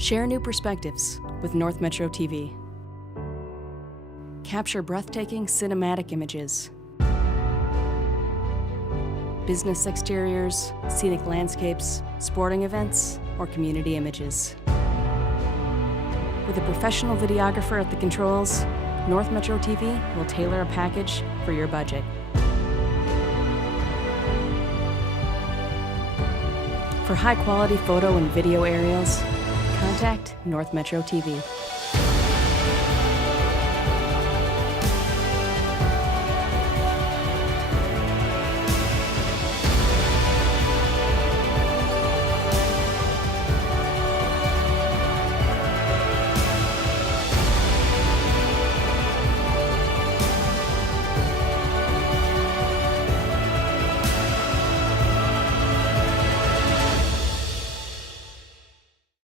Share new perspectives with North Metro TV. Capture breathtaking cinematic images. Business exteriors, scenic landscapes, sporting events, or community images. With a professional videographer at the controls, North Metro TV will tailor a package for your budget. For high-quality photo and video aerials, contact North Metro TV.